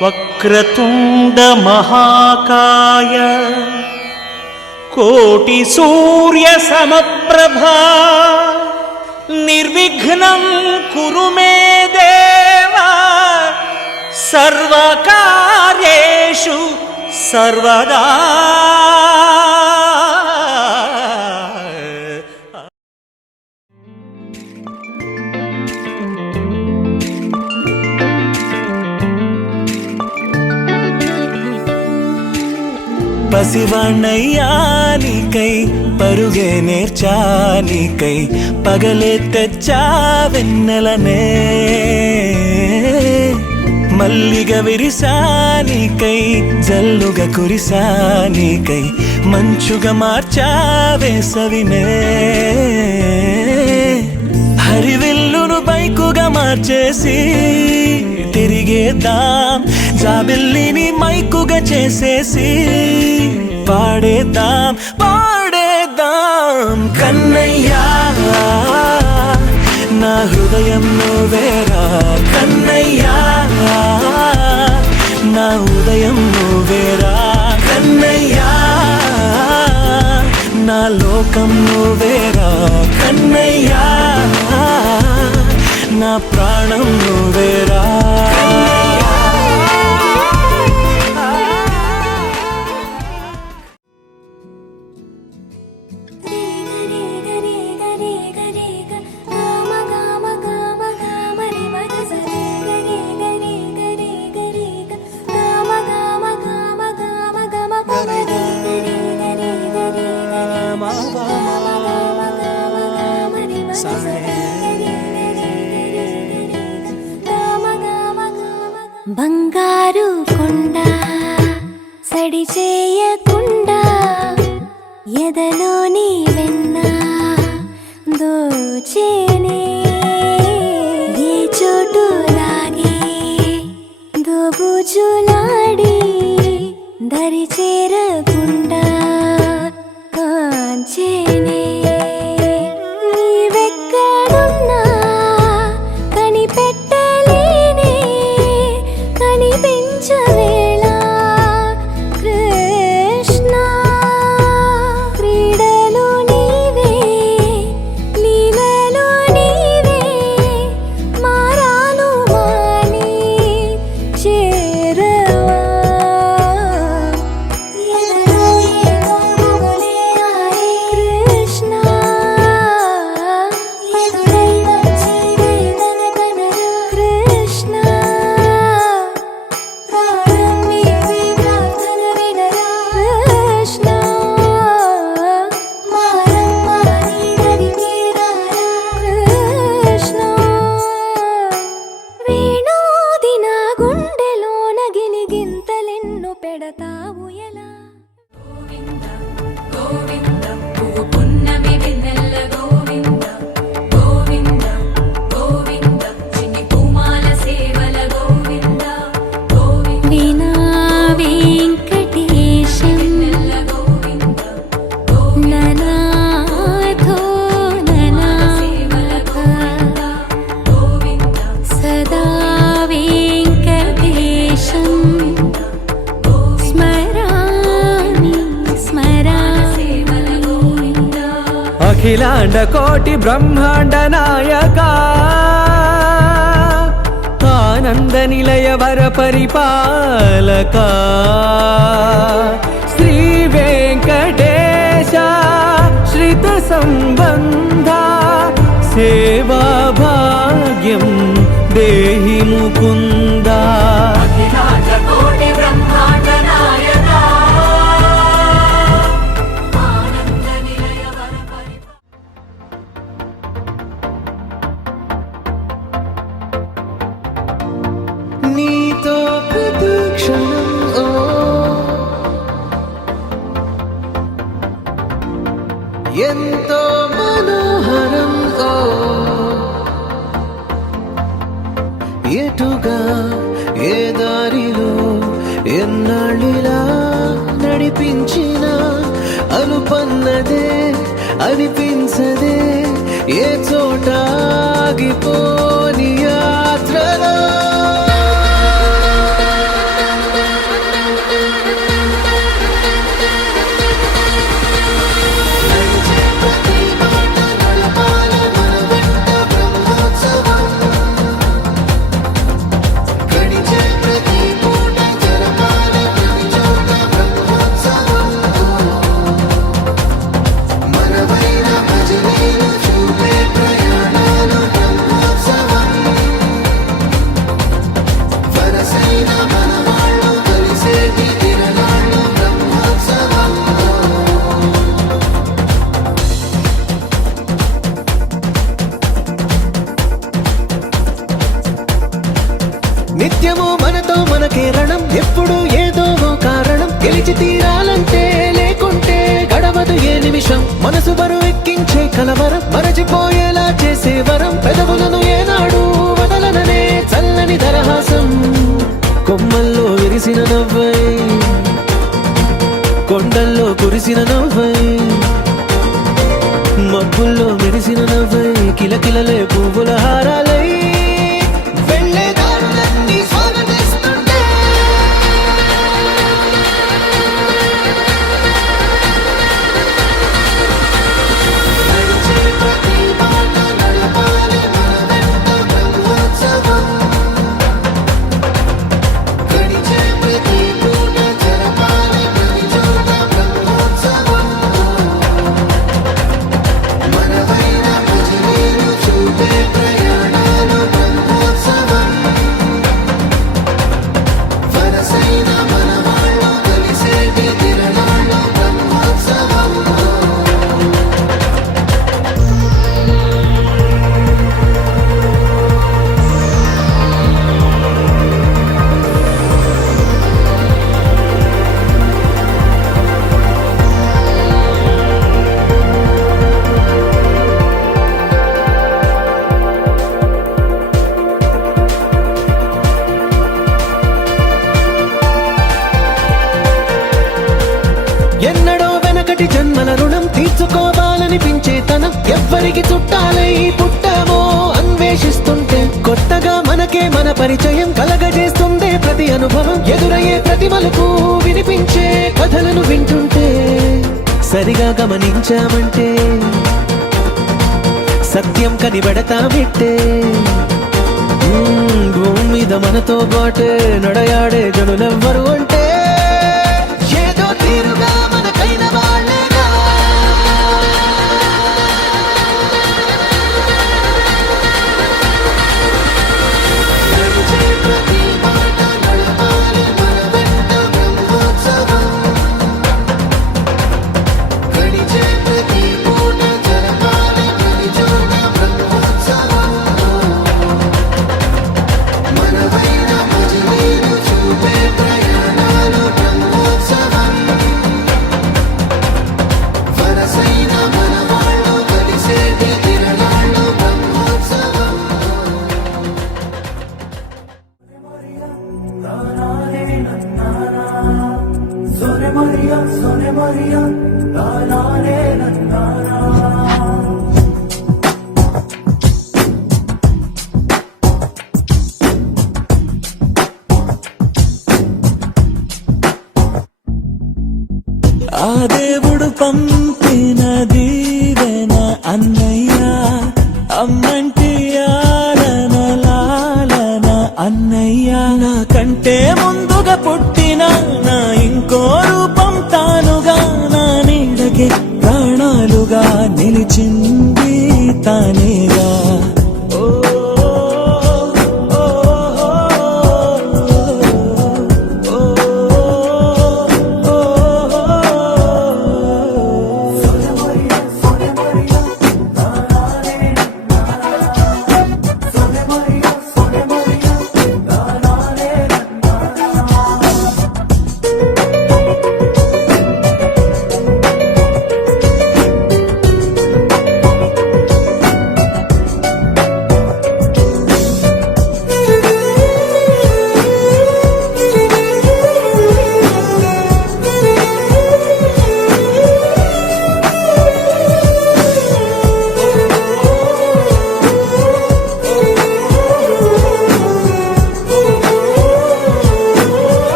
వక్రతుండ మహాకాయ కోటి సూర్య సమప్రభా నిర్విఘ్నం కురు మే దేవా సర్వకార్యేషు సర్వదా. పసివాణ్ణయ్యా నీకై పరుగే నేర్చానికై పగలే తెచ్చా వెన్నెలనే మల్లిగ విరిసానికై జల్లుగా కురిసానికై మంచుగా మార్చా వేసవినే హరివిల్లును బైకుగా మార్చేసి తిరిగేద్దాం జాబిల్లిని మైకుగా చేసేసి పాడేద్దాం పాడేద్దాం కన్నయ్యా నా హృదయం నువ్వేరా కన్నయ్యా నా ఉదయం నువ్వేరా కన్నయ్యా నా లోకం నువ్వేరా కన్నయ్యా నా ప్రాణం నువ్వేరా. బంగారు కొండ సడి చేయకుండా ఎదలోని వెన్న దోచేనే ఏ చోటు లాగే దోబుజులాడి దరి చేరకుండా కాంచేనే నీవెక్కడున్నా కనిపెట్టలేనే కనిపించవేళ కృష్ణ క్రీడలు నీవే లీలలు నీవే మారాను మాని చేరవా ఎదలో ఏదో మొగలే ఆరే కృష్ణ ఎదురై వచ్చి వేదన కనరా కృష్ణ ప్రాణం నీవే ప్రార్థన వినరా కృష్ణ మారమ్మ నీ దరికి రారా కృష్ణ వేణోది నా గుండెలోన గిలిగింతలెన్నో పెడతావు ఎలా గోవింద పువ్వు పున్నమి వెన్నెల గోవింద గోవింద గోవింద చిన్ని పూమాల సేవల గోవింద గోవింద వీణా వెంకటేశం వెన్నెల గోవింద గోవింద ననాథో సేవల ననాథ గోవింద సదా వెంకటేశం స్మరామి స్మరామి అఖిలాండ కోటి బ్రహ్మాండ నాయక ఆనంద నిలయ వర పరిపాలక శ్రీ వెంకటేశ శ్రిత సంబంధ సేవా భాగ్యం దేహి ముకుంద. అఖిలాండ కోటి బ్రహ్మాండ నాయక ఆనంద నిలయ వర నీతో ప్రతి క్షణం ఎంతో మనోహరం ఓ ఎటుగా ఏ దారిలో ఎన్నాళ్ళిలా నడిపించిన అనుపన్నదే అనిపించదే ఏ చోట ఆగిపోని యాత్రలో నిత్యము మనతో మనకే రణం ఎప్పుడు ఏదో ఓ కారణం గెలిచి తీరాలంటే లేకుంటే గడవదు ఏ నిమిషం మనసు బరువు ఎక్కించే కలవరం మరచిపోయేలా చేసే వరం పెదవులను ఏనాడు వదలననే చల్లని దరహాసం కొమ్మల్లో విరిసిన నవ్వై కొండల్లో కురిసిన నవ్వై మబ్బుల్లో మెరిసిన నవ్వై కిలకిలలే పువ్వుల హారాలై ఎన్నడో వెనకటి జన్మల రుణం తీర్చుకోవాలనిపించే తనం ఎవ్వరికి చుట్టాలై పుట్టామో అన్వేషిస్తుంటే కొత్తగా మనకే మన పరిచయం కలగజేస్తుందే ప్రతి అనుభవం ఎదురయ్యే ప్రతి మలుపు వినిపించే కథలను వింటుంటే సరిగా గమనించామంటే సత్యం కనిపెడతామిట్టే భూమి మీద మనతో పాటే నడయాడే జనులెవ్వరు అంటే ఏదో తీరుగా మనకైన వాళ్ళేనా ఆ దేవుడు పంపిన దీవెన అన్నయ్య అమ్మంటి ఆలన లాలన అన్నయ్య నాకంటే ముందుగా పుట్టిన నా ఇంకో రూపం తానుగా నా నీడకి ప్రాణాలుగా నిలిచింది తానేగా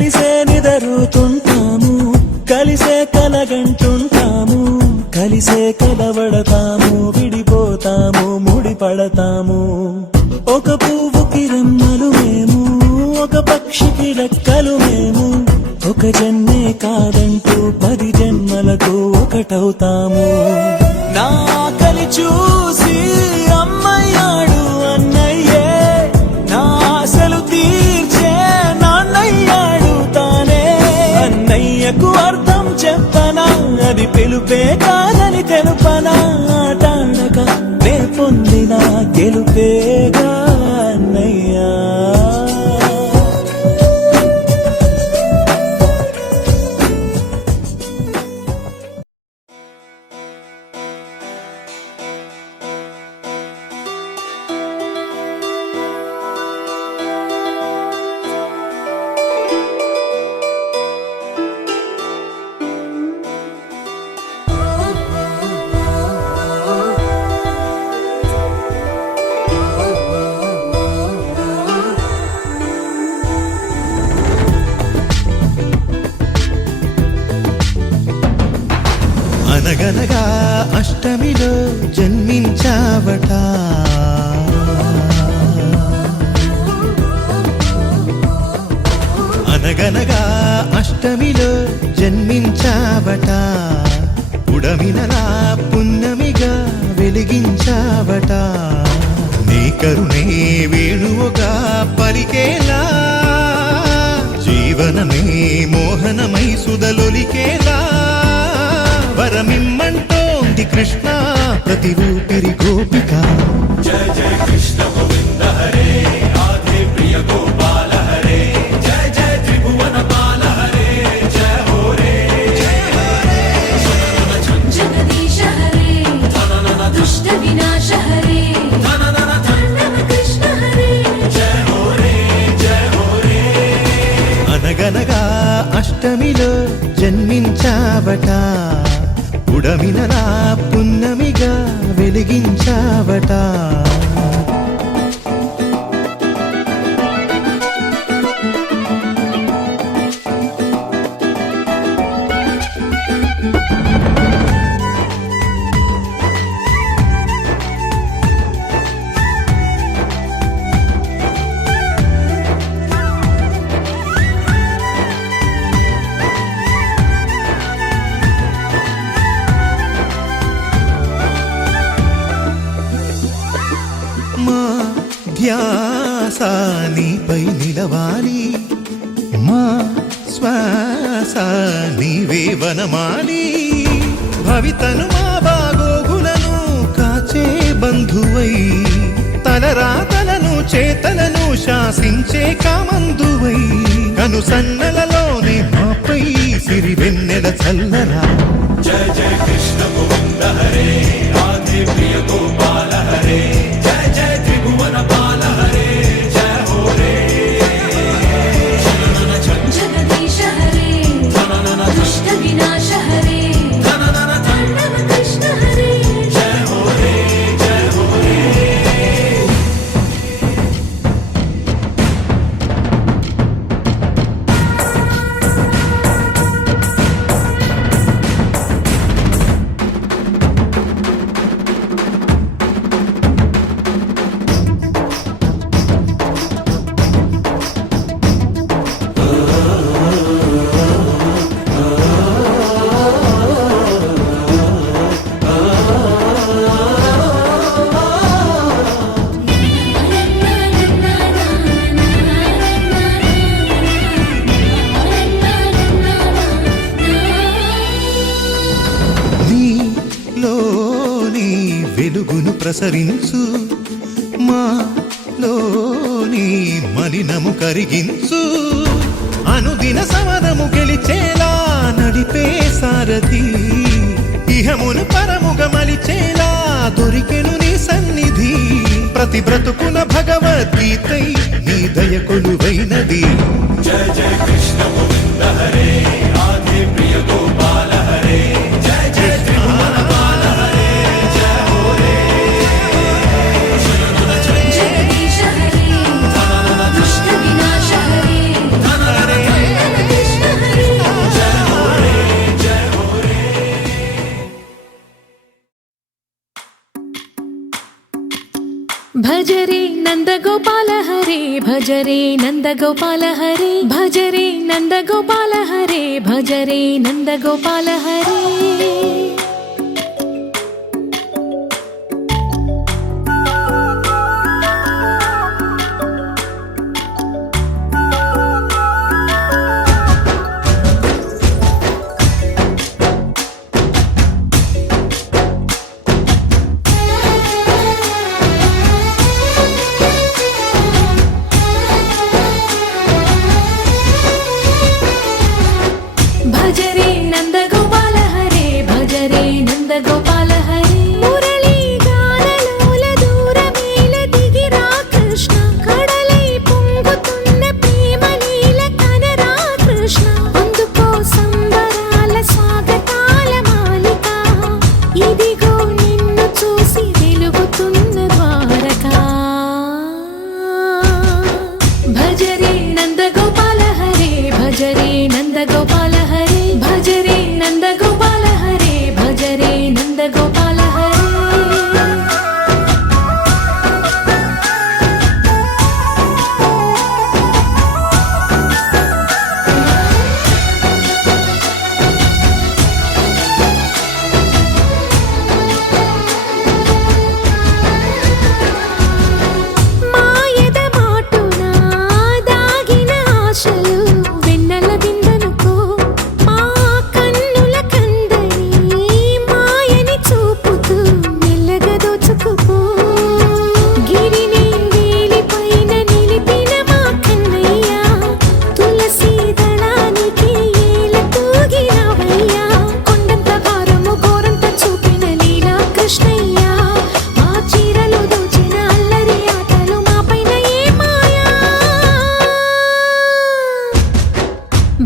కలిసే నిదరుతుంటాము, కలిసే కలగంటుంటాము, కలిసే కలవడతాము, విడిపోతాము, ముడిపడతాము. ఒక పువ్వుకి రెమ్మలు మేము, ఒక పక్షికి రెక్కలు మేము, ఒక జన్మే కాదంటూ 10 జన్మలకు ఒకటవుతాము. నా కలి చూసి అమ్మయ్యాడు అన్నయ్యే, నా ఆశలు తీర్చే నాన్నయ్యాడు తానే. అన్నయ్యకు అర్థం చెప్పనా, అది పిలుపే కాదని తెలుపనా, ఆటాడక నే పొందిన గెలుపేగా అన్నయ్యా. అనగనగా అష్టమిలో జన్మించావట, అనగనగా అష్టమిలో జన్మించావట, పుడమినలా పున్నమిగా వెలిగించావట. నీ కరుణే వేణువుగా పలికేలా, జీవనమే మోహనమై సుధలొలికేలా, వరమిమ్మంటోంది కృష్ణ ప్రతి ఊపిరి గోపిక. జయ జయ కృష్ణ గోవింద హరే, ఆది ప్రియ గోపాల హరే, జయ జయ త్రిభువన పాల హరే, జయ హో రే జయ హో రే. జగదీశ హరే, దుష్ట వినాశ హరే, తాండవ కృష్ణ హరే, జయ హో రే జయ హో రే. అనగనగా అష్టమిలో జన్మించావట, పుడమినలా పున్నమిగా వెలిగించావట. మా ధ్యాస నీపై నిలవాలి, మా శ్వాస నీవే వనమాలి. భవితను మా బాగోగులను కాచే బంధువై, తలరాతలను చేతలను శాసించే కామందువై, కను సన్నలలోనే మాపై సిరి వెన్నెల చల్లరా. జయ జయ కృష్ణ గోవింద హరే, ఆది ప్రియ గోపాల హరే, జయ జయ త్రిభువన పాల హరే, జయ హో రే. జగదీశ హరే, దుష్ట వినాశ హరే, తాండవ కృష్ణ హరే, జయ హో రే జయ హో రే. వెలుగును ప్రసరించు, మాలోని మలినము కరిగించు. అనుదిన సమరము గెలిచేలా నడిపే సారథి, ఇహమును పరముగ మలిచేలా దొరికెను నీ సన్నిధి. ప్రతి బ్రతుకున భగవద్గీతై నీ దయ కొలువైనది. జయ జయ కృష్ణ గోవింద హరే, ఆది ప్రియ గోపాల హరే, జయ జయ త్రిభువన పాల హరే, జయ హో రే. జగదీశ హరే, దుష్ట వినాశ హరే, నందగోపాల హరే భజ రే నందగోపాల హరే భజ రే నందగోపాల హరే భజ రే నందగోపాల హరే భజ రే నందగోపాల హరే భజ రే నందగోపాల హరే మురళీ గానలోల దూరమేల దిగిరా కృష్ణ కడలై పొంగుతున్న ప్రేమ లీల కనరా కృష్ణ అందుకో సంబరాల స్వాగతాల మాలిక ఇదిగో నిన్ను చూసి వెలుగుతున్న ద్వారకా భజ రే నందగోపాల హరే భజ రే నందగోపాల హరే భజ రే నందగోపాల హరే భజ రే నందగోపాల హరే మాయద మాటున దాగిన ఆశలు వెన్నెల దిందనుకో మా కన్నుల కందని మాయని చూపుతూ మెల్లగా దోచుకుపో గిరిని వేలిపైన నిలిపిన మా కన్నయ్య తులసి దళానికి ఏల తూగినవయ్యా కొండంత భారము గోరంత చూపిన లీలా కృష్ణయ్య మా చీరలు దోచిన అల్లరి ఆటలు మా పైన ఏ మాయా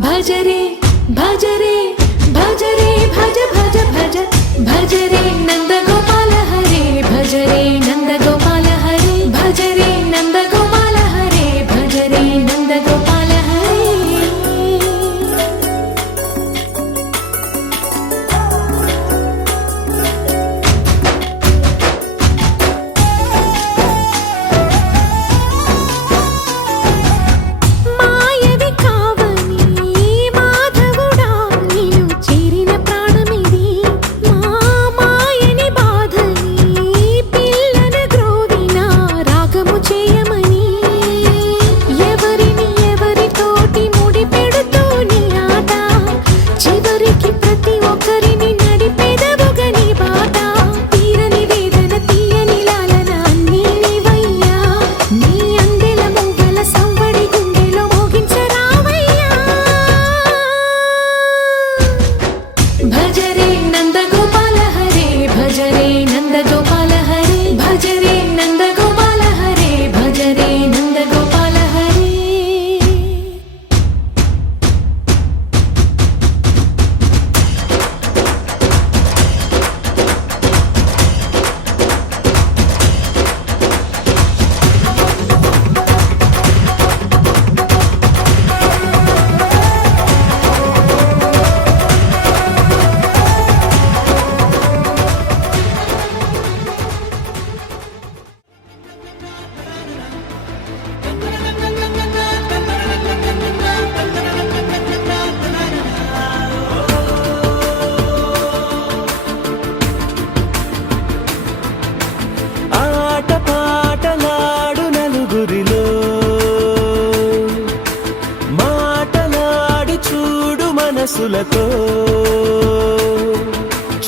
భజ రే భజ రే భజ రే భజ భజ భజ భజ రే నందగోపాల హరే భజ రే నందగోపాల హరే భజ రే నందగోపాల హరే భజ రే నందగోపాల హరే మాయవి కావని మాధవుడా నీవు చేరిన ప్రాణమిది మా మాయని బాధని పిల్లన గ్రోవిన రాగము చేయమని ఎవరిని ఎవరితోటి ముడి పెడుతూ నీ ఆట చివరికి ప్రతి ఒక్కరిని నడిపెదవుగా నీ బాట తీరని వేదన తీయని లాలన అన్నీ నీవయ్యా నీ అందెల మూగల సవ్వడి గుండెలో మోగించరావయ్యా భజ రే నందగోపాల హరే భజ రే నందగోపాల హరే భజ రే నందగోపాల హరే భజ రే నందగోపాల హరే ఆట పాటలాడు నలుగురిలో మాటలాడి చూడు మనసులతో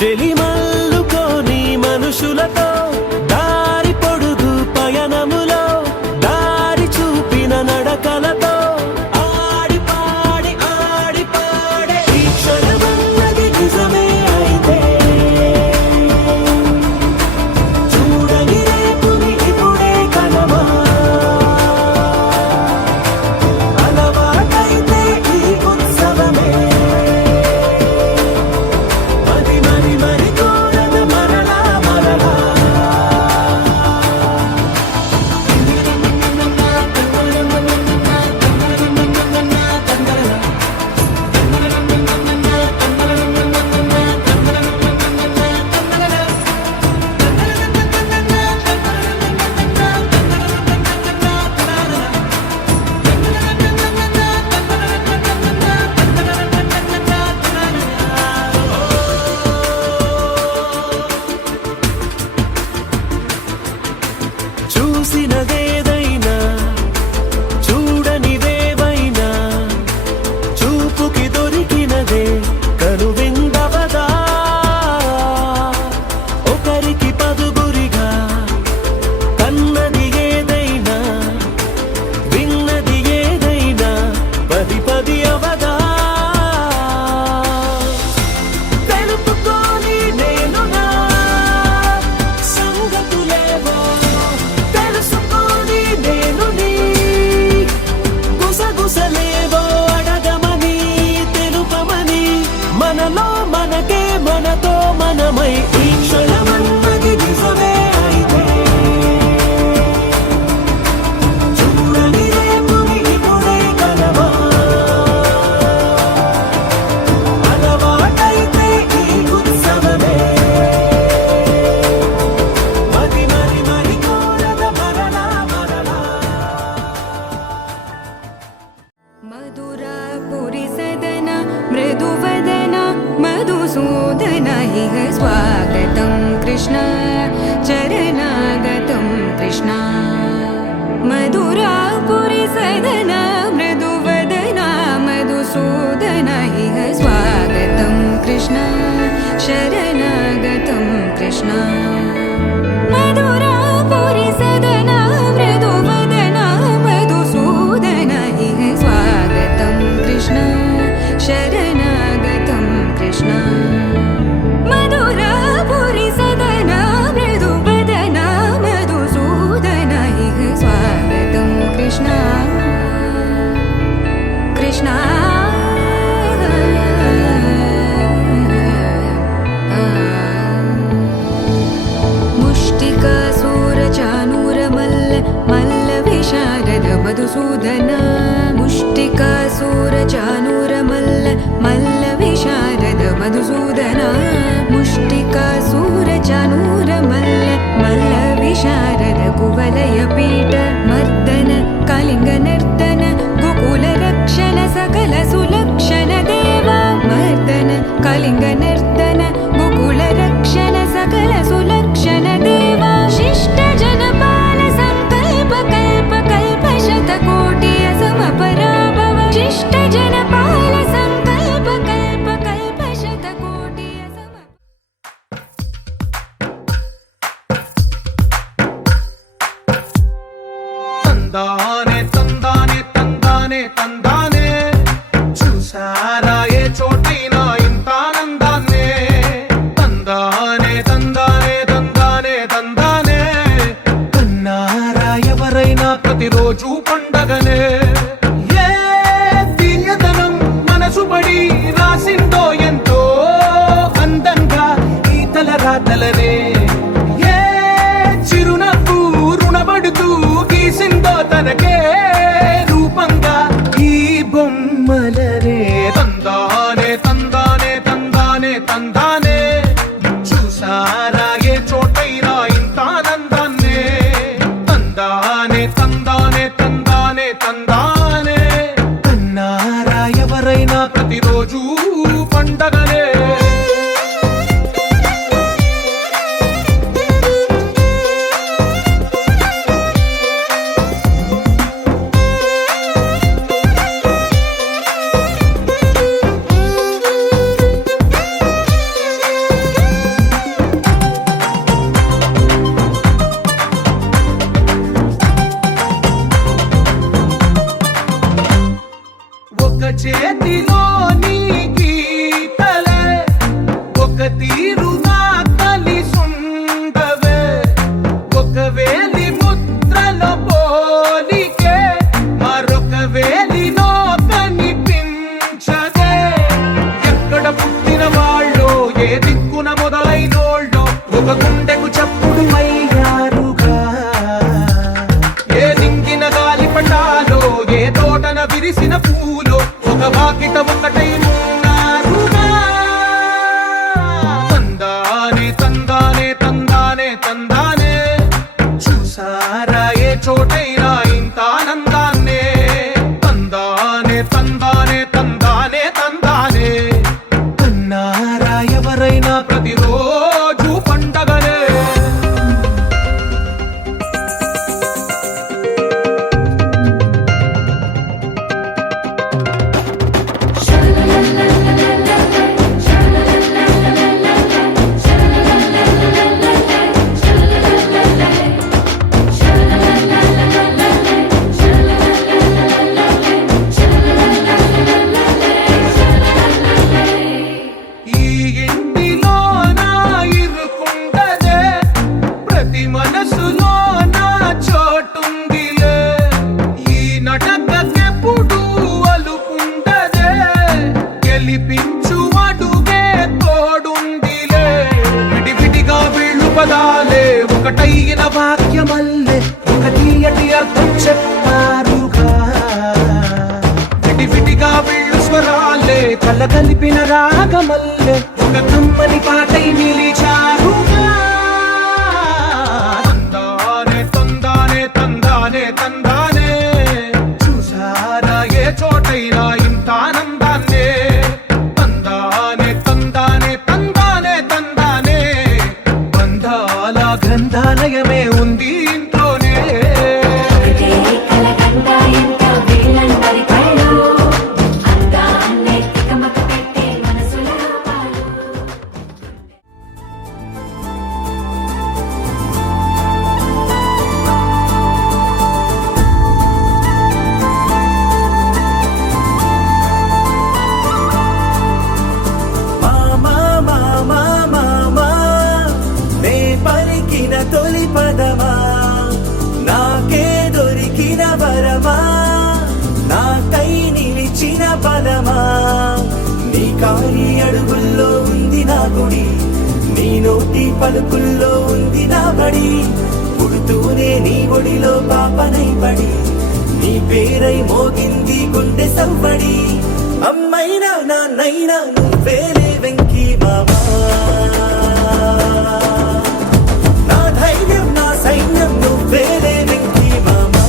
చెలిమల్లుకోని మనుషులతో దారి పొడుగు పయనములో దారి చూపిన నడకలతో ఆడి పాడే ఈ క్షణమన్నది నిజమే అయితే చూడని రేపుని ఇప్పుడే కనమా అలవాటైతే ఈ ఉత్సవమే मधुरापुरी सदन मृदुवदन मधुसूदन इह स्वागतं कृष्ण चरणागतं कृष्ण मधुरापुरी सदन मृदुवदन मधुसूदन इह स्वागतं कृष्ण शरणागतं कृष्ण मधुरापुरी सदन मृदुवदन मधुसूदन इह स्वागतं कृष्ण शरणागतं कृष्ण मधुरापुरी सदन मृदुवदन मधुसूदन इह स्वागतं कृष्ण कृष्ण मुष्टिकासूरचानूरमल्ल मल्लविशारद मधुसूदन मुष्टिकासूरचानूरमल्ल मल्लविशारद मधुसूदन मुष्टिकासूरचानूरमल्ल मल्लविशारद कुवलयपीठ मर्दन कलिङ्गनर्तन गोकुलरक्षण सकल सुलक्षण देवा मर्दन कलिङ्गनर्तन गोकुलरक्षण सकल सुलक्षण देवा शिष्ट जनपाल संकल्प कल्प कल्प शतकोटि असमपराभव शिष्ट जनपाल संकल्प कल्प कल्प शतकोटि असम తందానే తందానే తందానే తందానే చూసారా ఏ చోటైనా ఇంత ఆనందాన్నే తందానే తందానే తందానే తందానే కన్నారా ఎవరైనా ప్రతిరోజు పండగనే ఏ తీయదనం మనసు పడి రాసిందో ఎంతో అందంగా ఈ తలరాతలనే ఏ చిరునవ్వు రుణపడుతూ గీసిందో తనకే రూపంగా ఈ బొమ్మలనే తందానే తందానే తందానే తందానే చూసారా ఏ చోటైనా ఇంత ఆనందాన్నే తందానే తందానే తందానే తందానే కన్నారా ఎవరైనా ప్రతిరోజు పండగనే ఒక చేతిలో నీ గీతలే ఒక తీరుగా కలిసుండవే ఒక వేలి ముద్రల పోలికే మరొక వేలిలో కనిపించదే ఎక్కడ పుట్టిన వాళ్ళో ఏ దిక్కున మొదలైనోళ్ళో ఒక గుండెకు చప్పుడు అయ్యారుగా ఏ దింగిన గాలి పటాలో ఏ తోటన విరిసిన పూలో ఒక వాకిట ఒకటై ఉన్నారుగా తందానే తందానే తందానే తందానే చూసారా ఏ చోటైనా ఇంత ఆనందాన్నే తందానే తందానే తందానే తందానే కన్నారా ఎవరైనా ప్రతిరోజు పండగనే ఈ ఇంటిలో నా ఇరుకుండదే ప్రతి మనసులో నా చోటుందిలే ఈ నటకెప్పుడు అలుకుండదే గెలిపించు అడుగే తోడుందిలే విడివిడిగా వీళ్ళు పదాలే ఒకటైన వాక్యమల్లే ఒక తీయటి అర్థం చెప్పారుగా విడివిడిగా వీళ్ళు స్వరాలే కలగలిపిన రాగమల్లే ఒక కమ్మని పాటై నిలిచారుగా తందానే తందానే తందానే తందానే చూసారా ఏ చోటైనా అడుగుల్లో ఉంది నా గుడి, నీ నోటి పలుకుల్లో ఉంది నా బడి. పుడుతూనే నీ ఒడిలో పాపనై పడి, నీ పేరై మోగింది గుండె సవ్వడి. అమ్మైనా నాన్నైనా నువ్వేలే వెంకీ మామా, నా ధైర్యం నా సైన్యం నువ్వేలే వెంకీ మామా.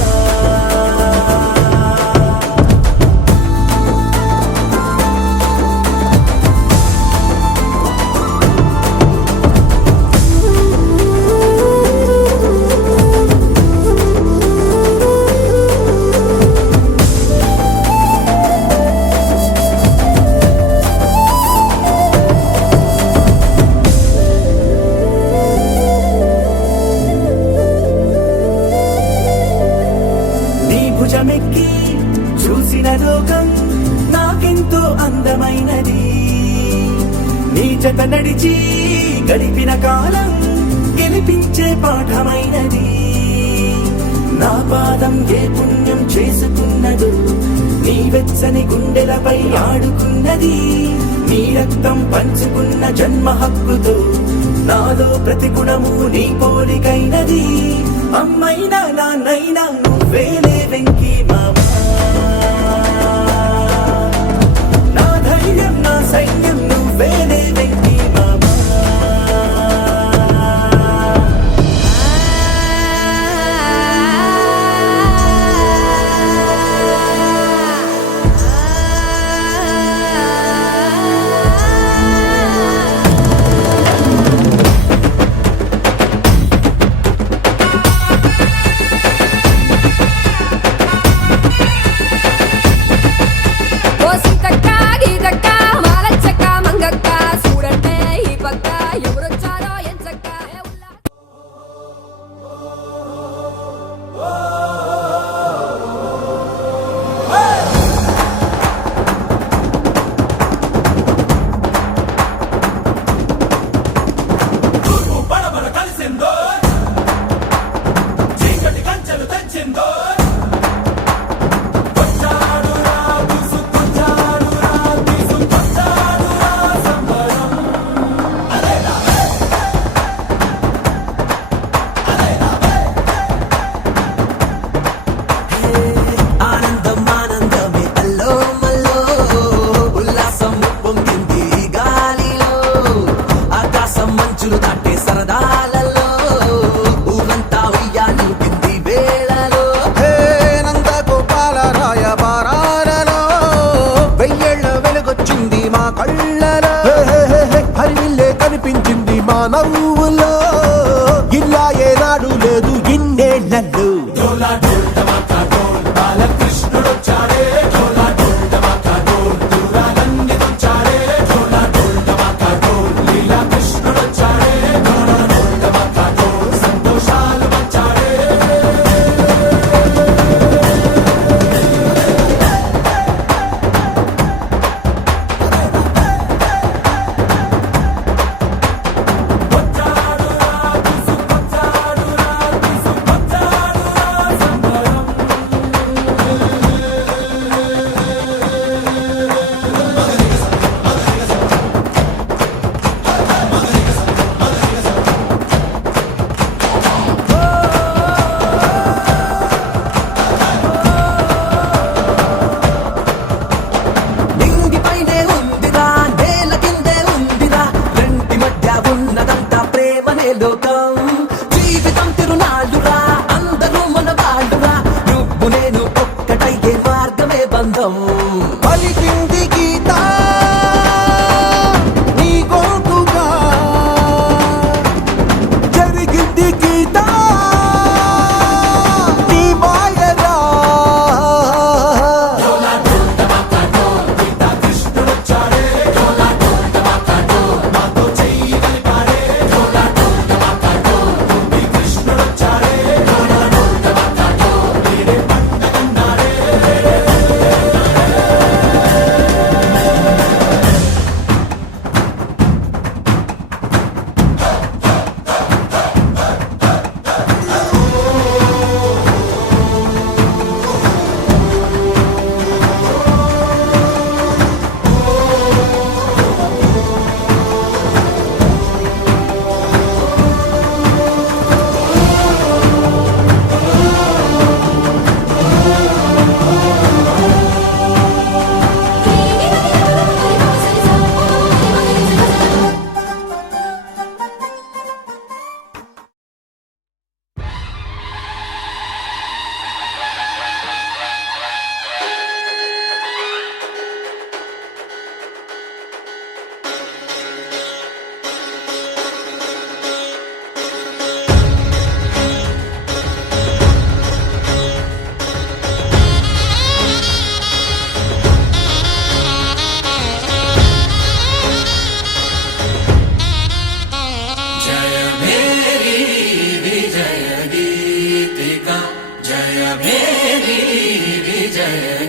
భుజమెక్కి చూసిన లోకం నాకెంతో అందమైనది, నీ జత నడిచి గడిపిన కాలం గెలిపించే పాఠమైనది. నా పాదం ఏ పుణ్యం చేసుకున్నదో, నీ వెచ్చని గుండెలపై ఆడుకున్నది. నీ రక్తం పంచుకున్న జన్మ హక్కుతో నాలో ప్రతి గుణము నీ పోలికైనది. అమ్మైనా నాన్నైనా నువ్వేలే వెంకీ మామా, నా ధైర్యం నా సైన్యం నువ్వేలే వెంకీ మామా. ఓ సీతక్క గీతక్క మాలచ్చక్క మంగక్క చూడంటే ఈ పక్క ఎవరొచ్చారో ఎంచక్క. తూర్పు పడమర కలిసిందో, చీకటి కంచెలు తెంచిందో. వచ్చాడురా తీసుకొచ్చాడురా తీసుకొచ్చాడురా సంబరం. అదేరా ఆనందం ఆనందమే అల్లో మల్లో, ఉల్లాసం పొంగింది గాలిలో. ఆకాశం మంచులు దాటే సరదాలలో, ఊరంతా ఉయ్యాలు పింది వేళలో. నందగోపాల రాయబారాలలో వెయ్యేళ్ల వెలుగొచ్చింది మా కళ్ళలో. హరివిల్లే కనిపించింది మా నవ్వులో, ఇలా ఏనాడు లేదు ఇన్నేళ్లలో. డోలా డోల్ టమాకా డోల్, బాలకృష్ణుడొచ్చాడే. డోలా డోల్ టమాకా డోల్, దూరాలన్నీ దొచ్చాడే. డోలా డోల్ టమాకా డోల్, లీలా కృష్ణుడొచ్చాడే. డోలా డోల్ టమాకా డోల్, సంతోషాలు వచ్చాడే. వచ్చాడురా తీసుకొచ్చాడురా తీసుకొచ్చాడురా సంబరం. నింగిపైనే ఉందిరా, నేల కిందే ఉందిరా, రెంటి మధ్య ఉన్నదంతా ప్రేమనే లోకం. జీవితం తిరునాళ్ళురా, అందరూ మన వాళ్ళురా, నువ్వు నేను ఒక్కటయ్యే మార్గమే బంధం. పలికింది గీత నీ గోటుగా, జరిగింది గీత నీ మాయరా. డోలా డోల్ టమాకా డోల్, గీతా కృష్ణుడొచ్చాడే. డోలా డోల్ టమాకా డోల్, మాతో చెయ్యి కలిపాడే. డోలా డోల్ టమాకా డోల్, గోపి కృష్ణుడొచ్చాడే. డోలా డోల్ టమాకా డోల్, మీరే పండగన్నాడే.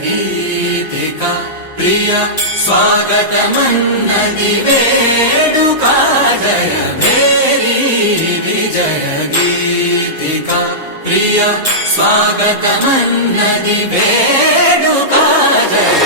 గీతిక ప్రియ స్వాగతమన్నది వేడుక జయ మేరీ విజయ గీతిక ప్రియ స్వాగతమన్నది వేడుక జయ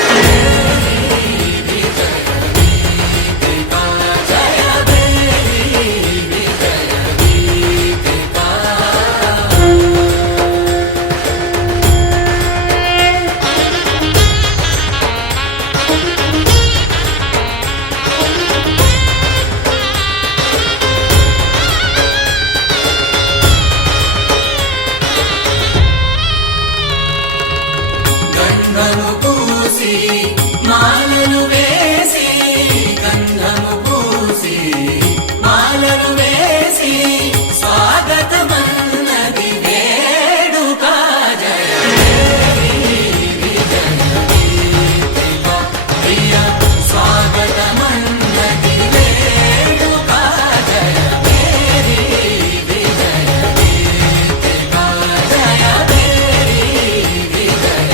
గంధము పూసి మాలలు వేసి గంధము పూసి మాలలు వేసి స్వాగతమన్నది వేడుక జయ ప్రియ స్వాగతమన్నది వేడుక జయ మేరీ విజయ గీతిక జయ మేరీ విజయ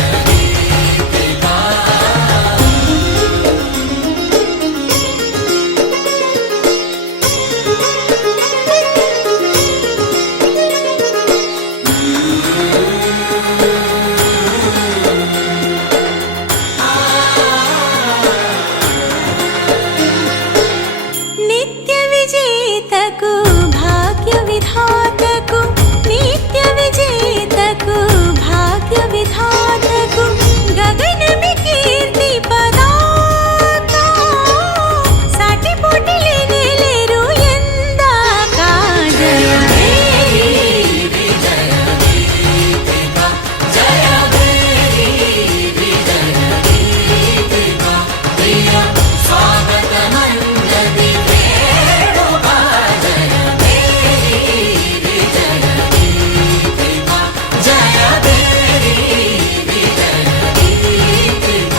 నిత్య విజేతకు భాగ్య విధాతకు నిత్య విజేతకు భాగ్య విధాతకు గగనమి కీర్తి పదాక సాటి పోటీ లేరు ఎందాక జయ మేరీ విజయ గీతిక జయ మేరీ విజయ గీతిక ప్రియ స్వాగతమన్నది వేడుక జయ మేరీ విజయ గీతిక జయ మేరీ విజయ గీతిక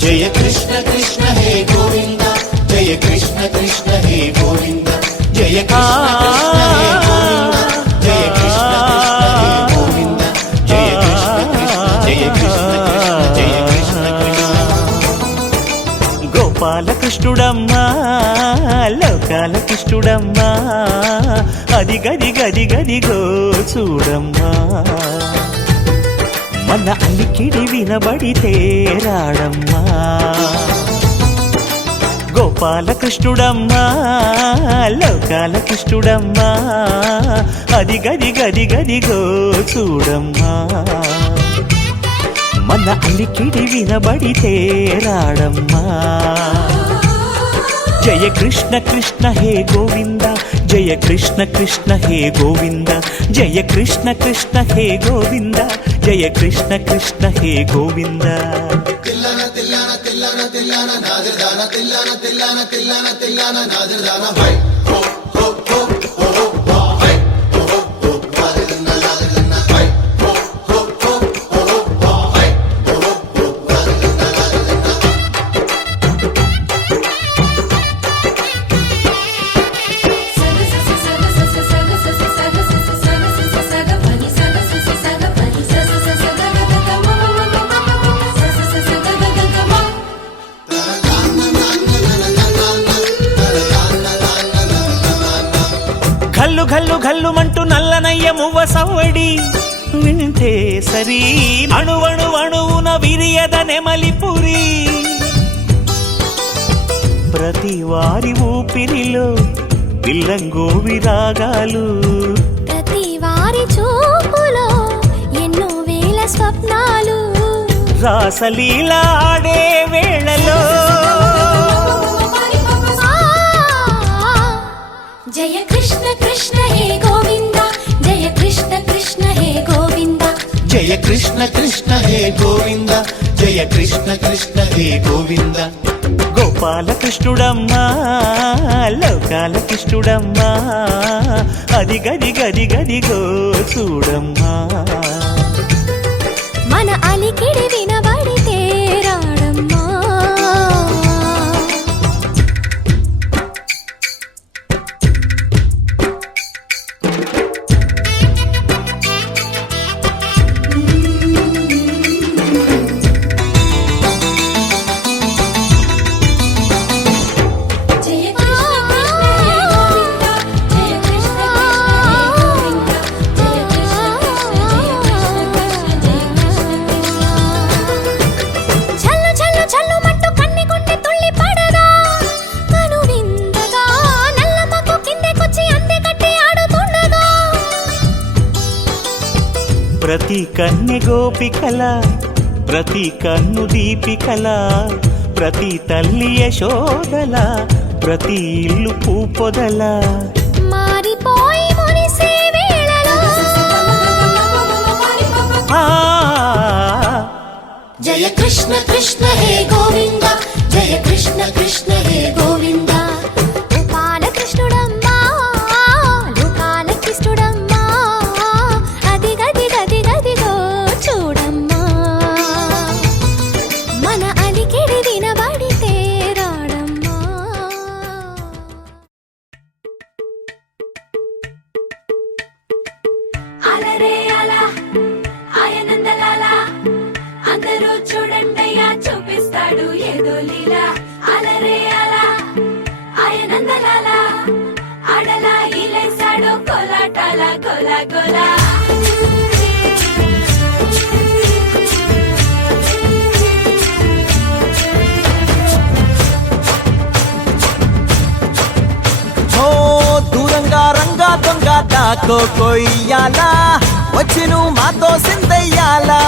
జయ కృష్ణ కృష్ణ హే గోవింద జయ కృష్ణ కృష్ణ హే గోవింద జయ కృష్ణ కృష్ణ హే గోవింద జయ కృష్ణ కృష్ణ హే గోవింద జయ కృష్ణ కృష్ణ జయ కృష్ణ కృష్ణ జయ కృష్ణ కృష్ణ గోపాల కృష్ణుడమ్మా లోకాల కృష్ణుడమ్మా అది గది గది గదిగో చూడమ్మా మన అలికిడి వినబడితే రాడమ్మా గోపాల కృష్ణుడమ్మా లోకాల కృష్ణుడమ్మా అది గది గది గదిగో చూడమ్మా మన అలికిడి వినబడితే రాడమ్మా జయ కృష్ణ కృష్ణ హే గోవింద జయ కృష్ణ కృష్ణ హే గోవింద జయ కృష్ణ కృష్ణ హే గోవింద జయ కృష్ణ కృష్ణ హే గోవింద తిల్లన తిల్లన తిల్లన తిల్లన నాదర్దాన తిల్లన తిల్లన తిల్లన తిల్లన నాదర్దాన హై హో హో హో హో హో హై హో హో హో నాదర్దాన నాదర్దాన హై హో హో హో హో హో హై హో హో హో నాదర్దాన నాదర్దాన ఘల్లు ఘల్లు ఘల్లుమంటూ నల్లనయ్య మువ్వ సవ్వడి వింటే సరి అణువణు అణువున విరియద నెమలిపురి ప్రతి వారి ఊపిరిలో పిల్లంగో విరాగాలు ప్రతి వారి చూపులో ఎన్నో వేల స్వప్నాలు రాసలీల ఆడే వేళలో కృష్ణ కృష్ణ హే గోవింద జయ కృష్ణ కృష్ణ హే గోవింద గోపాలకృష్ణుడమ్మా లోకాల కృష్ణుడమ్మా అది గది గది గదిగో చూడమ్మా మన అలికిడి వినబడితే రాడమ్మా జయ కృష్ణ కృష్ణ హే గోవింద జయ కృష్ణ చల్లు చల్లు చల్లు మట్టు కన్ని కొండి తుళ్ళి పడదా కను విందగా నల్లమకు కిందకొచ్చి అంది కట్టి ఆడుతుండగా ప్రతి కన్నె గోపికల ప్రతి కన్ను దీపికల ప్రతి తల్లి యశోదల ప్రతి ఇల్లు పూపొదల మారిపోయి మురిసే వేళలో ఆ జయ కృష్ణ కృష్ణ హే గోవింద జయ కృష్ణ కృష్ణ హే గోవింద గోపాల కృష్ణుడమ్మా లోకాల కృష్ణుడమ్మా అది గది గది గదిగో చూడమ్మా మన అలికిడి వినబడితే రాడమ్మా అలరే అలా ఆయనందలాల అందరూ చూడండయ్యా చూపిస్తాడు ఏదో లీలా అలరే అలా ఆయనందలాల ఆడలా ఈలేసాడు కోలాటాల గోలా గోలా ఓ దూరంగా రంగా దొంగ దాకో కొయ్యాలా వచ్చి నువ్వు మాతో సిందయ్యాలా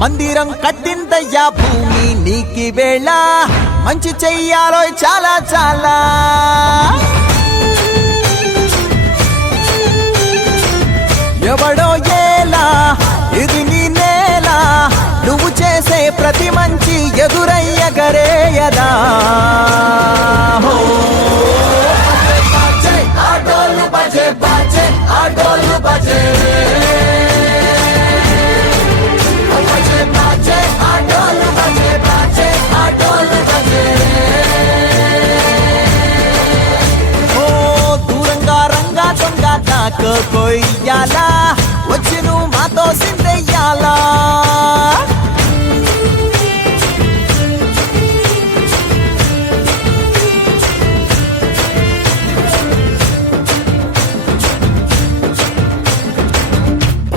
మందిరం కట్టిందయ్యా భూమి నీకి వేళ మంచి చెయ్యాలో చాలా చాలా ఎవడో ఏలా ఇది నీ నేల నువ్వు చేసే ప్రతి మంచి ఎదురయ్యగరేయదా హో. ఆటోలు బజే బాజే ఆటోలు బజే బజే బాజే ఆటోలు బజే బాజే ఆటోలు బజే ఓ దూరంగా రంగా దొంగ దాకో కొయ్యాలా వచ్చి నువ్వు మాతో సిందెయ్యాలా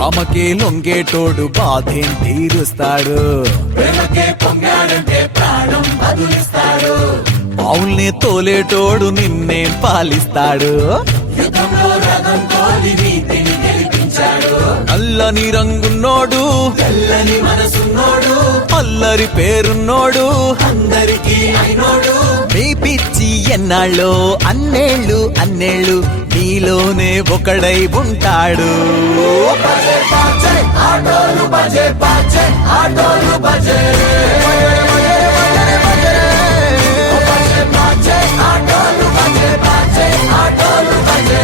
అమ్మకే లొంగేటోడు బాధేం తీరుస్తాడు పావుల్ని తోలేటోడు నిన్నేం పాలిస్తాడు నల్లని రంగున్నోడు తెల్లని మనసున్నోడు అల్లరి పేరున్నోడు అందరికీ అయినోడు మీ పిచ్చి ఎన్నాళ్ళో అన్నేళ్ళు అన్నేళ్ళు నీలోనే ఒకడై ఉంటాడు ఆటోలు బజే బాజే ఆటోలు బజే ఆటోలు బజే బాజే ఆటోలు బజే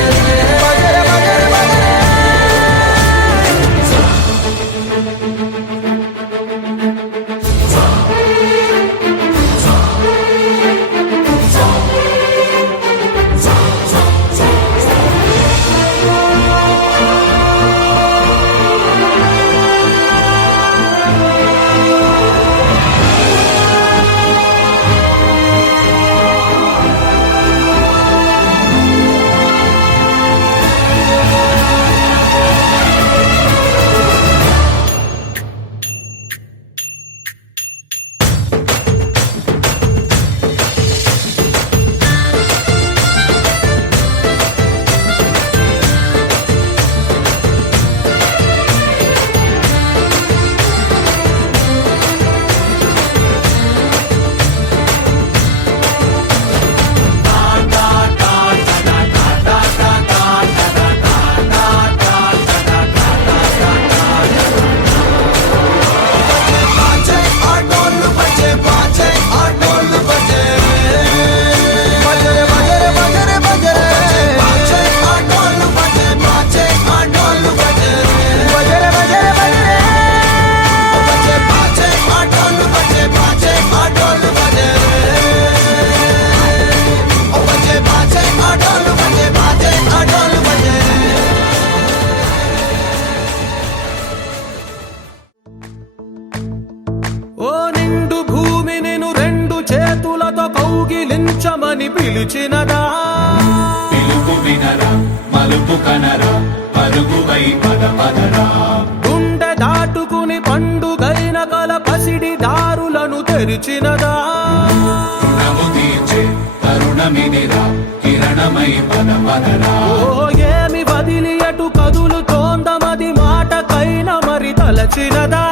ఓ నిండు భూమి నిన్ను రెండు చేతులతో కౌగిలించమని పిలిచినదా పిలుపు వినరా మలుపు కనరా పరుగువై పద పదరా గుండె దాటుకుని పండుగైన కల పసిడి దారులను తెరిచినదా రుణము తీర్చే తరుణమిదిరా కిరణమై పద పదరా ఓ ఏమి వదిలి అటు కదులుతోందమది మాటకైన మరి తలచినదా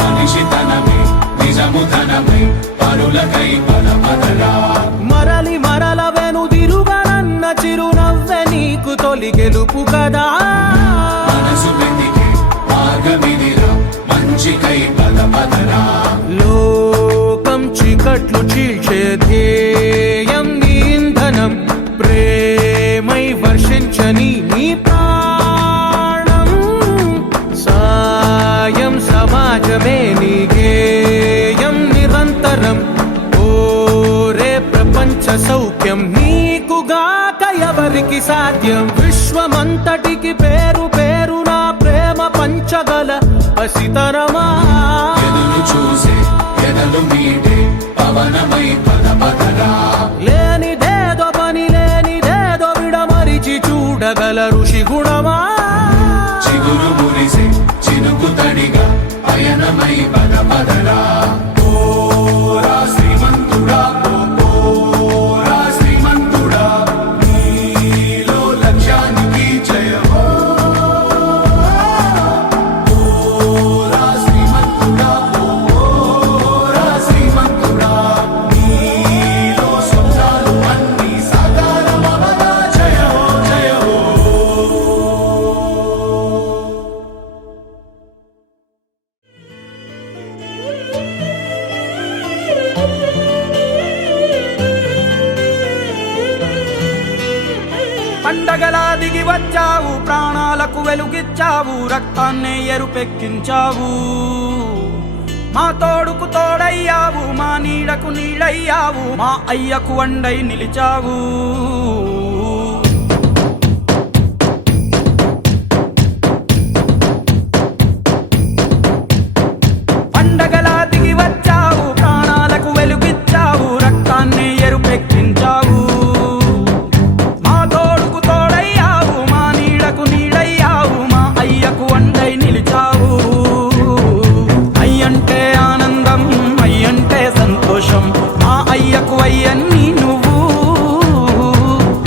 మనిషితనమే నిజముతనమే పరులకై పద పదరా మరలి మరల వెనుదిరుగనన్న చిరునవ్వె నీకు తొలి గెలుపు కదా మనసు వెతికే మార్గమిదిరా మంచికై పద పదరా లోకం చీకట్లు చీల్చే ధ్యేయం నీ ఇంధనం ప్రేమై వర్షించని నీ ప్రాణం సాయం సమాజమే నీ గేయం నిరంతరం ఓరే ప్రపంచ సౌఖ్యం నీకుగాక ఎవరికి సాధ్యం విశ్వమంతటికి పేరు పేరు నా ప్రేమ పంచగల పసితరమా ఎదురు చూసే ఎదలు మీటే పవనమై పద పదరా లేనిదేదో పని లేనిదేదో విడమరిచి చూడగల ఋషి గుణమా చిగురు మురిసే చినుకు తడిగా పయనమై పద పదరా ఓరా శ్రీమంతుడా ఓరా శ్రీమంతుడా నీలో లక్ష్యానికి జయమో ఓరా శ్రీమంతుడా ఓరా శ్రీమంతుడా నీలో స్వప్నాలు అన్నీ సాకారమవదా జయమో జయమో పండగలా దిగి వచ్చావు ప్రాణాలకు వెలుగిచ్చావు రక్తాన్నే ఎరుపెక్కించావు మా తోడుకు తోడయ్యావు మా నీడకు నీడయ్యావు మా అయ్యకు వండై నిలిచావు పండగలా దిగి వచ్చావు ప్రాణాలకు వెలుగిచ్చావు రక్తాన్నే ఎరుపెక్కించావు మా తోడుకు తోడయ్యావు మా నీడకు నీడయ్యావు మా అయ్యకు వండై నిలిచావు అయ్యంటే ఆనందం అయ్యంటే సంతోషం మా అయ్యకు అయ్యన్ని నువ్వు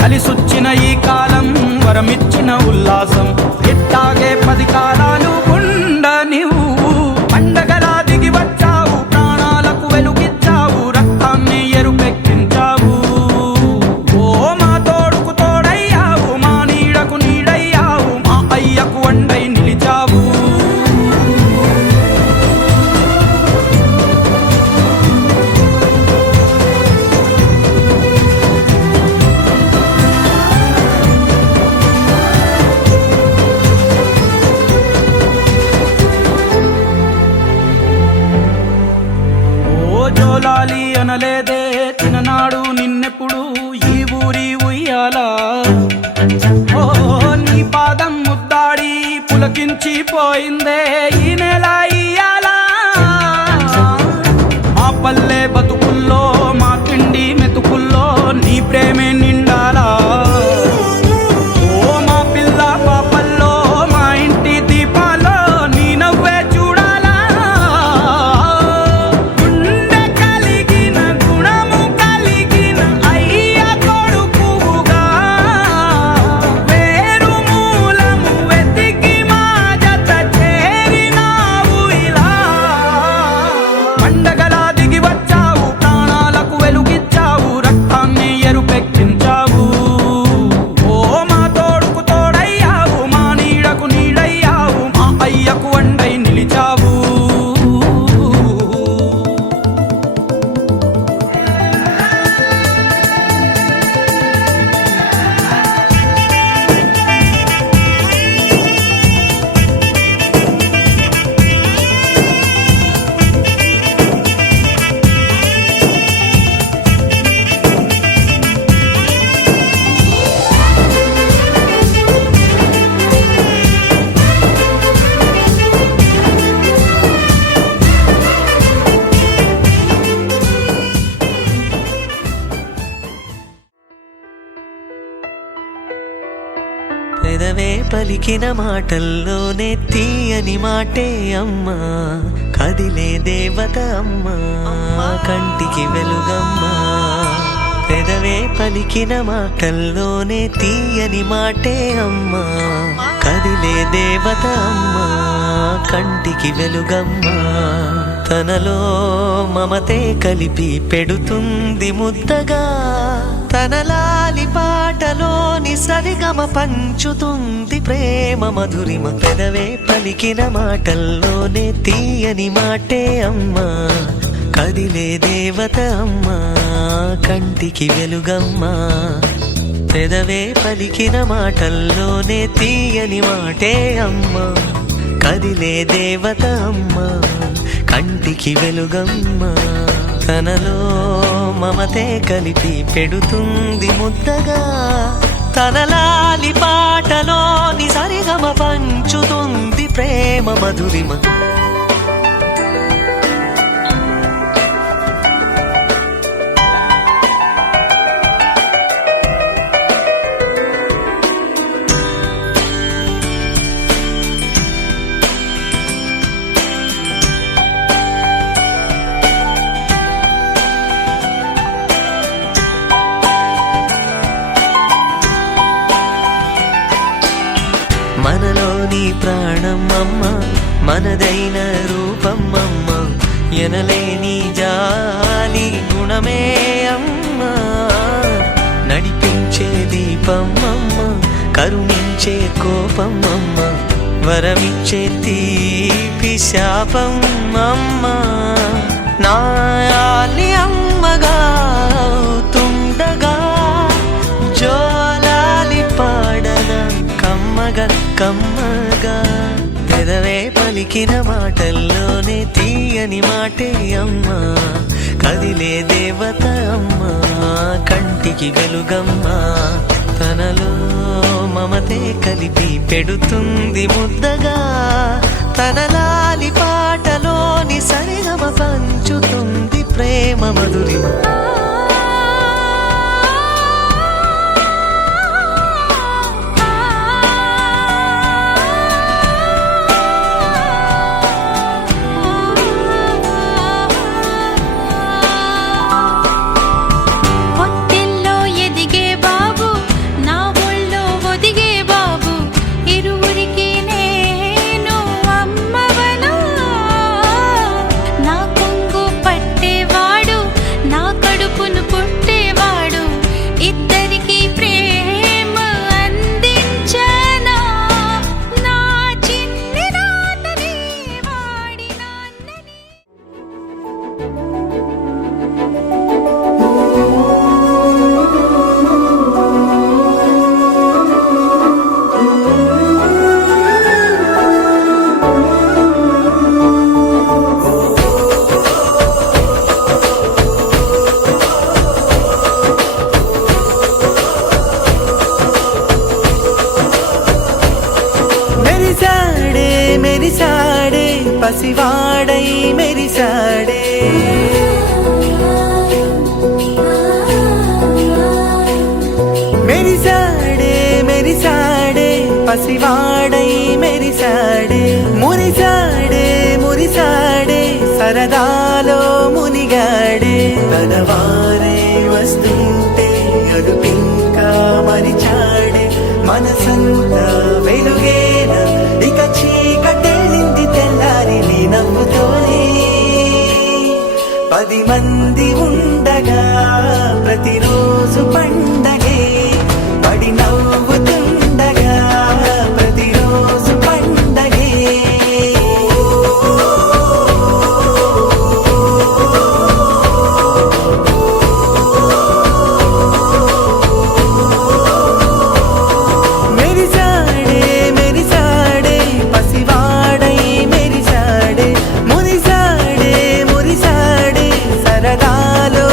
కలిసొచ్చిన ఈ కాలం వరమిచ్చిన ఉల్లాసం ఇట్టాగే 10 కాలాలు ఉండ నువ్వు పండగలా దిగి వచ్చావు ప్రాణాలకు వెలుగిచ్చావు రక్తాన్ని ఎరుపెక్కించావు ఓ మా తోడుకు తోడయ్యావు మా నీడకు నీడయ్యావు మా అయ్యకు వండై నిలిచావు ఓ జోలాలి అనలేదే చిన్ననాడు నిన్నెప్పుడు ఈ ఊరి ఉయ్యాలా ఓ నీ పాదం ముద్దాడి పులకించి పోయిందే ఈ నెల ఇయ్యాలా మా పల్లె బతుకుల్లో మా తిండి మెతుకుల్లో నీ ప్రేమే నిండాలా ఓ మా పిల్ల పాపల్లో మా ఇంటి దీపాల్లో నీ నవ్వే చూడాలా గుండె కలిగిన గుణము కలిగిన అయ్య కొడుకుగా వేరు మూలము వెతికి మా జత చేరినావు పలికిన మాటల్లోనే తీయని మాటే అమ్మా కదిలే దేవత అమ్మా కంటికి వెలుగమ్మా పెదవే పలికిన మాటల్లోనే తీయని మాటే అమ్మా కదిలే దేవత అమ్మా కంటికి వెలుగమ్మా తనలో మమతే కలిపి పెడుతుంది ముద్దగా తన లాలి పాటలోని సరిగమ పంచుతుంది ప్రేమ మధురిమ పెదవే పలికిన మాటల్లోనే తీయని మాటే అమ్మా కదిలే దేవత అమ్మా కంటికి వెలుగమ్మా పెదవే పలికిన మాటల్లోనే తీయని మాటే అమ్మా కదిలే దేవత అమ్మా కంటికి వెలుగమ్మా తనలో మమతే కలిపి పెడుతుంది ముద్దగా తన లాలి పాటలోని సరిగమ పంచుతుంది ప్రేమ మధురిమ మనలోని ప్రాణం అమ్మ మనదైన రూపం అమ్మ ఎనలేని జాలి గుణమే అమ్మ నడిపించే దీపం అమ్మ కరుణించే కోపం అమ్మ వరమిచ్చే తీపి శాపం అమ్మ నాయాలి అమ్మగా తుండగా జోలాలి పాడన కమ్మగా కమ్మగా పెదవే పలికిన మాటల్లోనే తీయని మాటే అమ్మా కదిలే దేవత అమ్మా కంటికి వెలుగమ్మా తనలో మమతే కలిపి పెడుతుంది ముద్దగా తన లాలి పాటలోని సరిగమ పంచుతుంది ప్రేమ మధురిమ పసివాడై మెరిసాడే మెరిసాడే మెరిసాడే పసివాడై మెరిసాడే మురిసాడే మురిసాడే సరదాలో మునిగాడే తనవారే వస్తుంటే అడుపింకా మరిచాడే మనసంతా వెలుగేన ఇక చీకటెళ్ళింది తెల్లారి నీ నవ్వుతోనే 10 మంది ఉండగా ప్రతిరోజు పండగే పడి నవ్వుతుండగా ప్రతిరోజు పండగే మెరిసాడే మెరిసాడే పసివాడై మెరిసాడే మురిసాడే మురిసాడే సరదాలో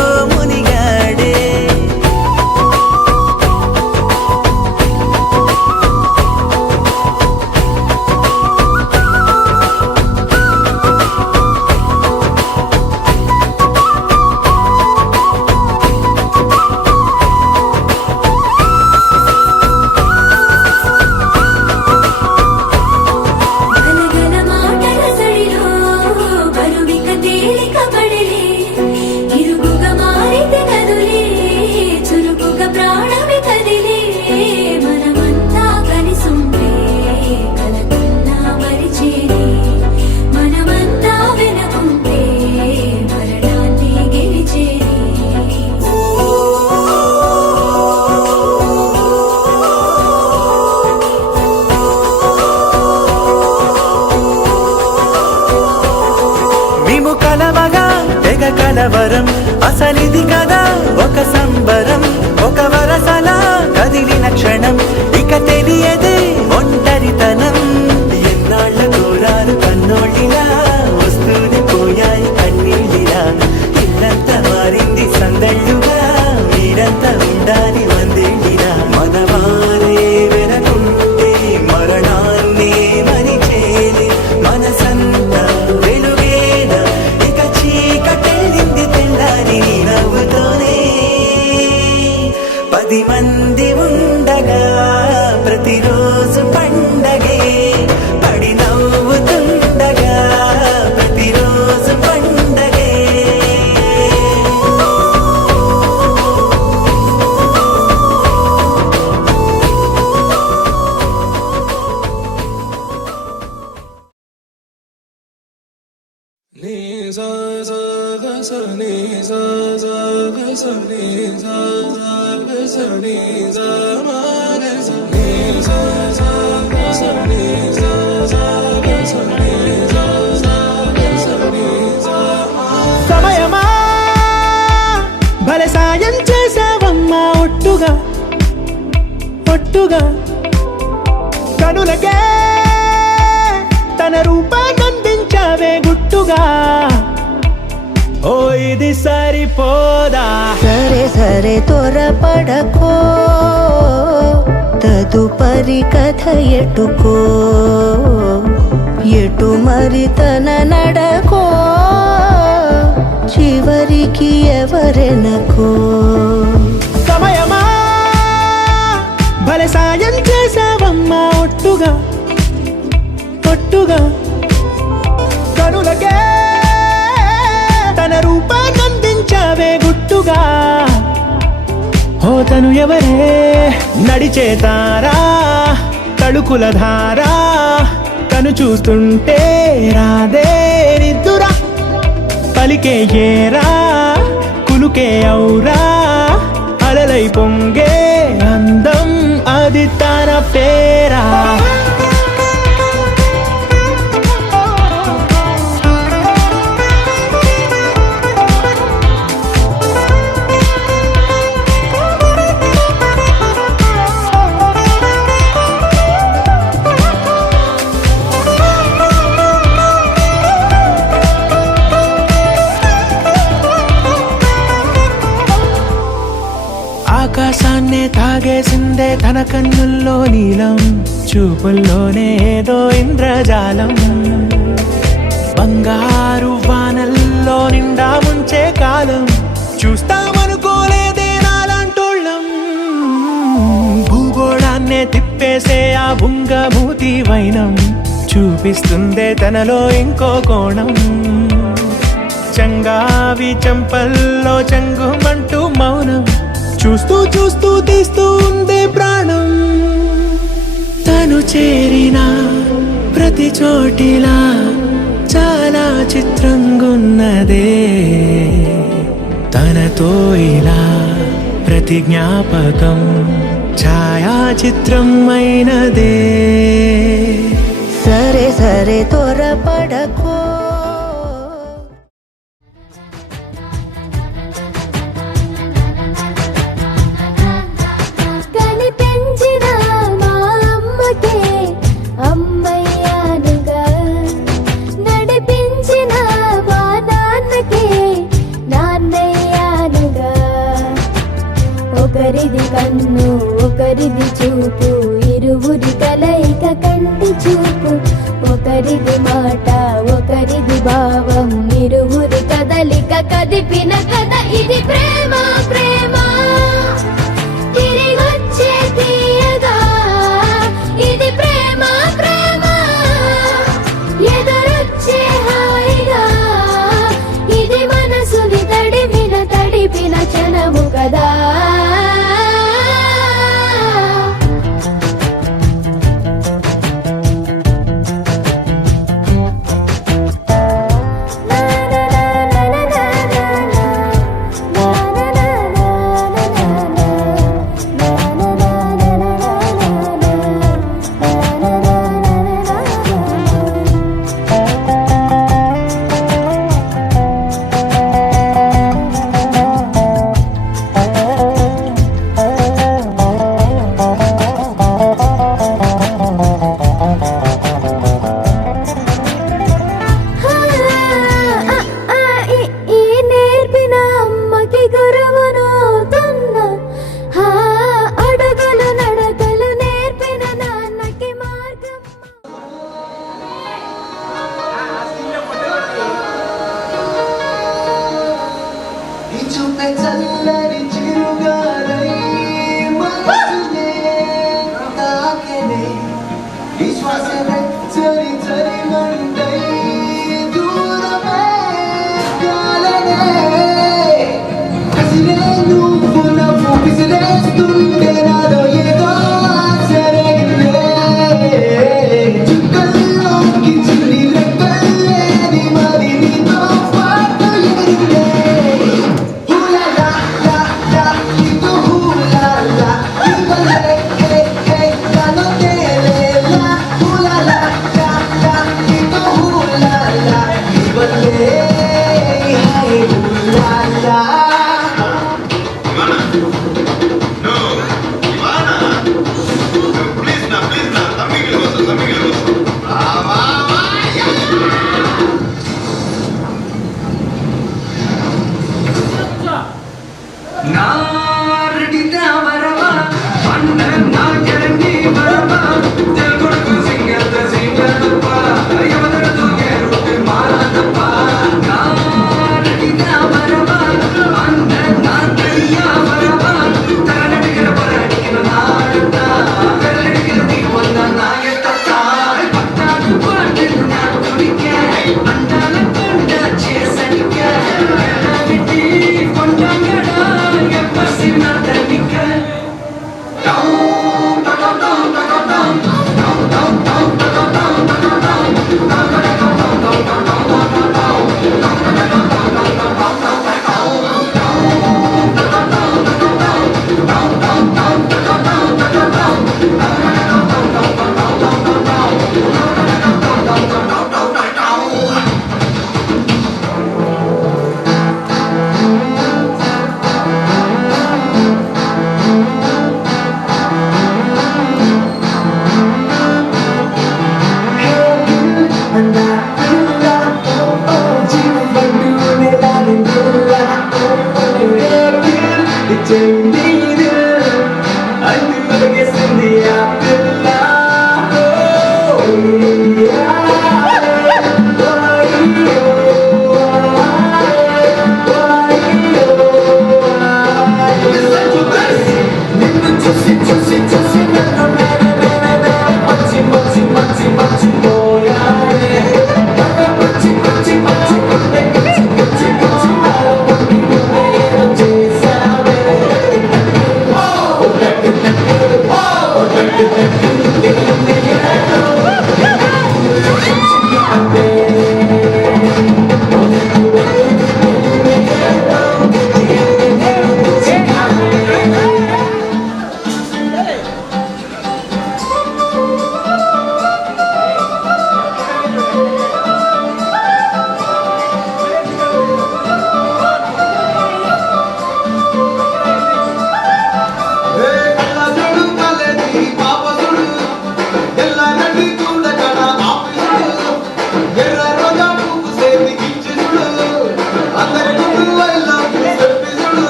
కలవగా తెగ కలవరం అసలిది కదా ఒక సంబరం ఒక వరసలా కదిలిన క్షణం ఇక తెలియదే ఒంటరితనం ఎన్నాళ్ళ కోరాలు కన్నోళ్ళిలా వస్తూనే పోయాయి కన్నీళ్ళిలా ఇల్లంతా మారింది సందళ్ళుగా మీరంతా ఉండాలి వందేళ్ళిలా మనవారే వెనకుంటే మరణాన్నే మరిచేది మనసంతా వెలుగేన ఇక చీకటెళ్ళింది తెల్లారి నీ నవ్వుతోనే 10 మంది ఉండగా ప్రతిరోజు పండగే పడి నవ్వుతుండగా ప్రతిరోజు పండగే సమయమా భలే సాయం చేసావమ్మా ఒట్టుగా ఒట్టుగా కనులకే తన రూపాన్నందించావే గుట్టుగా ఓ ఇది సరిపోదా సరే సరే త్వరపడకో తదుపరి కథ ఎటుకో ఎటు మరి తన నడకో చివరికి ఎవరెనకో సమయమా భలే సాయం చేసావమ్మా ఒట్టుగా ఒట్టుగా కనులకే తన రూపాన్నందించావే గుట్టుగా ఓ తను ఎవరే నడిచే తారా తళుకుల ధారా తను చూస్తుంటే రాదే నిద్దురా పలికే ఏరా కులుకే ఔరా అలలై పొంగే అందం అది తన పేరా ఆకాశాన్నే తాగేసిందే తన కన్నుల్లో నీలం చూపుల్లోనే ఏదో ఇంద్రజాలం బంగారు వానల్లో నిండా ముంచే కాలం చూస్తామనుకోలేదే నాలాంటోళ్ళం భూగోళాన్నే తిప్పేసే ఆ బుంగమూతి వైనం చూపిస్తుందే తనలో ఇంకో కోణం చంగావి చంపల్లో చంగుమంటూ మౌనం చూస్తూ చూస్తూ తీస్తూ ఉందే ప్రాణం తను చేరిన ప్రతి చోటిలా చాలా చిత్రంగున్నదే తనతో ఇలా ప్రతి జ్ఞాపకం ఛాయాచిత్రం అయినదే సరే సరే త్వరపడకో కనిపించిన మా అమ్మకే అమ్మయ్యానుగా నడిపించిన మా నాన్నకే నాన్నయ్యానుగా ఒకరిది కన్ను ఒకరిది చూపు ఇరువురి కలయిక కంటి చూపు ఒకరిది మాట ఒకరిది భావం ఇరువురి కదలిక కదిపిన కథ ఇది ప్రేమ ప్రేమ తిరిగొచ్చే తీయగా ఇది ప్రేమ ప్రేమ ఎదురొచ్చే హాయిగా ఇది మనసుని తడిపిన క్షణము కదా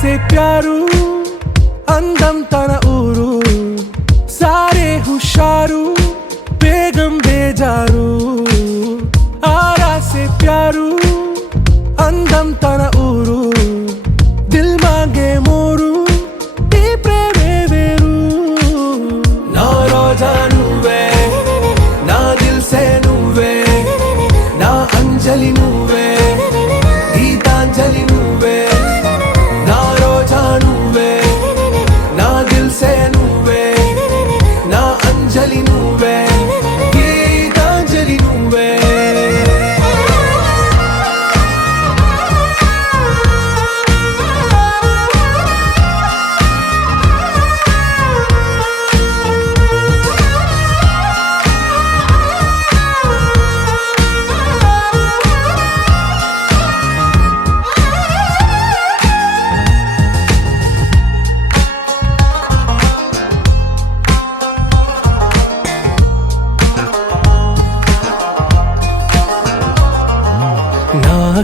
से प्यारू అందం తన ఊరు సారే హుషారు బేగం బేజారు ఆరా సే ప్యారు అందం తన ఊరు దిల్ మాంగే మోరు ఈ ప్రేమే వేరు నా రోజా నువ్వే నా దిల్ సే నువ్వే నా అంజలి నువ్వే గీతాంజలి నువ్వే నా రోజా నువ్వే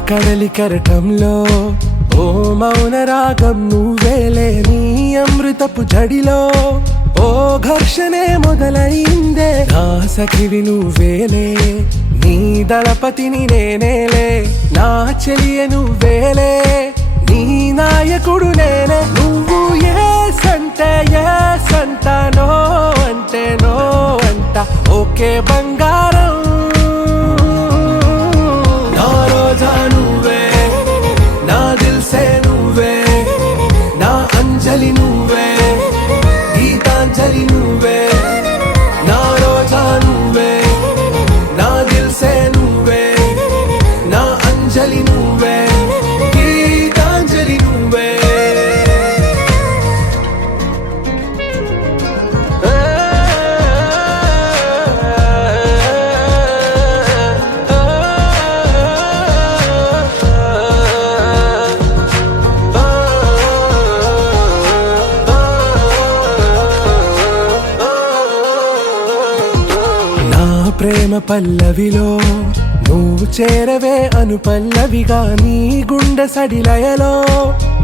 కడలి కెరటంలో ఓ మౌన రాగం నువ్వేలే, నీ అమృతపు జడిలో ఓ ఘర్షణే మొదలైందే, నా సఖివి నువ్వేలే, నీ దళపతిని నేనేలే, నా చెలియ నువ్వేలే, నీ నాయకుడు నేనే, నువ్వు ఏ సంట నో అంటే నో అంట, ఓకే బంగారం నా రోజా నువ్వే, నా దిల్సే నువ్వే, నా అంజలి నువ్వే, గీతాంజలి నువ్వే, నా రోజా నువ్వే, నా దిల్సే నువ్వే, నా అంజలి నువ్వే, గీతాంజలి నువ్వే. నా ప్రేమ పల్లవిలో నువ్వు చేరవే అను పల్లవిగా, నీ గుండె సడిలయలో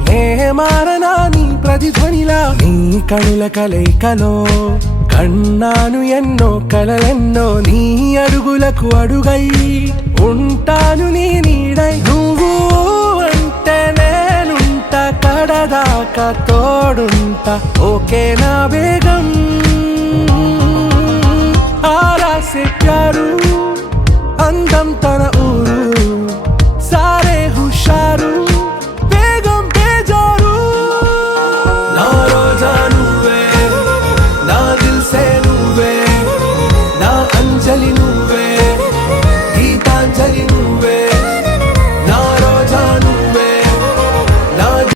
నే మారనా నీ ప్రతిధ్వనిలా, నీ కనుల కలయికలో కన్నాను ఎన్నో కలలెన్నో, నీ అడుగులకు అడుగై ఉంటాను నీ నీడై, నువ్వు అంటే నేనుంట కడదాకా తోడుంటా, ఓకే నా బేగం ఆరా से प्यारू అందం తన ఊరు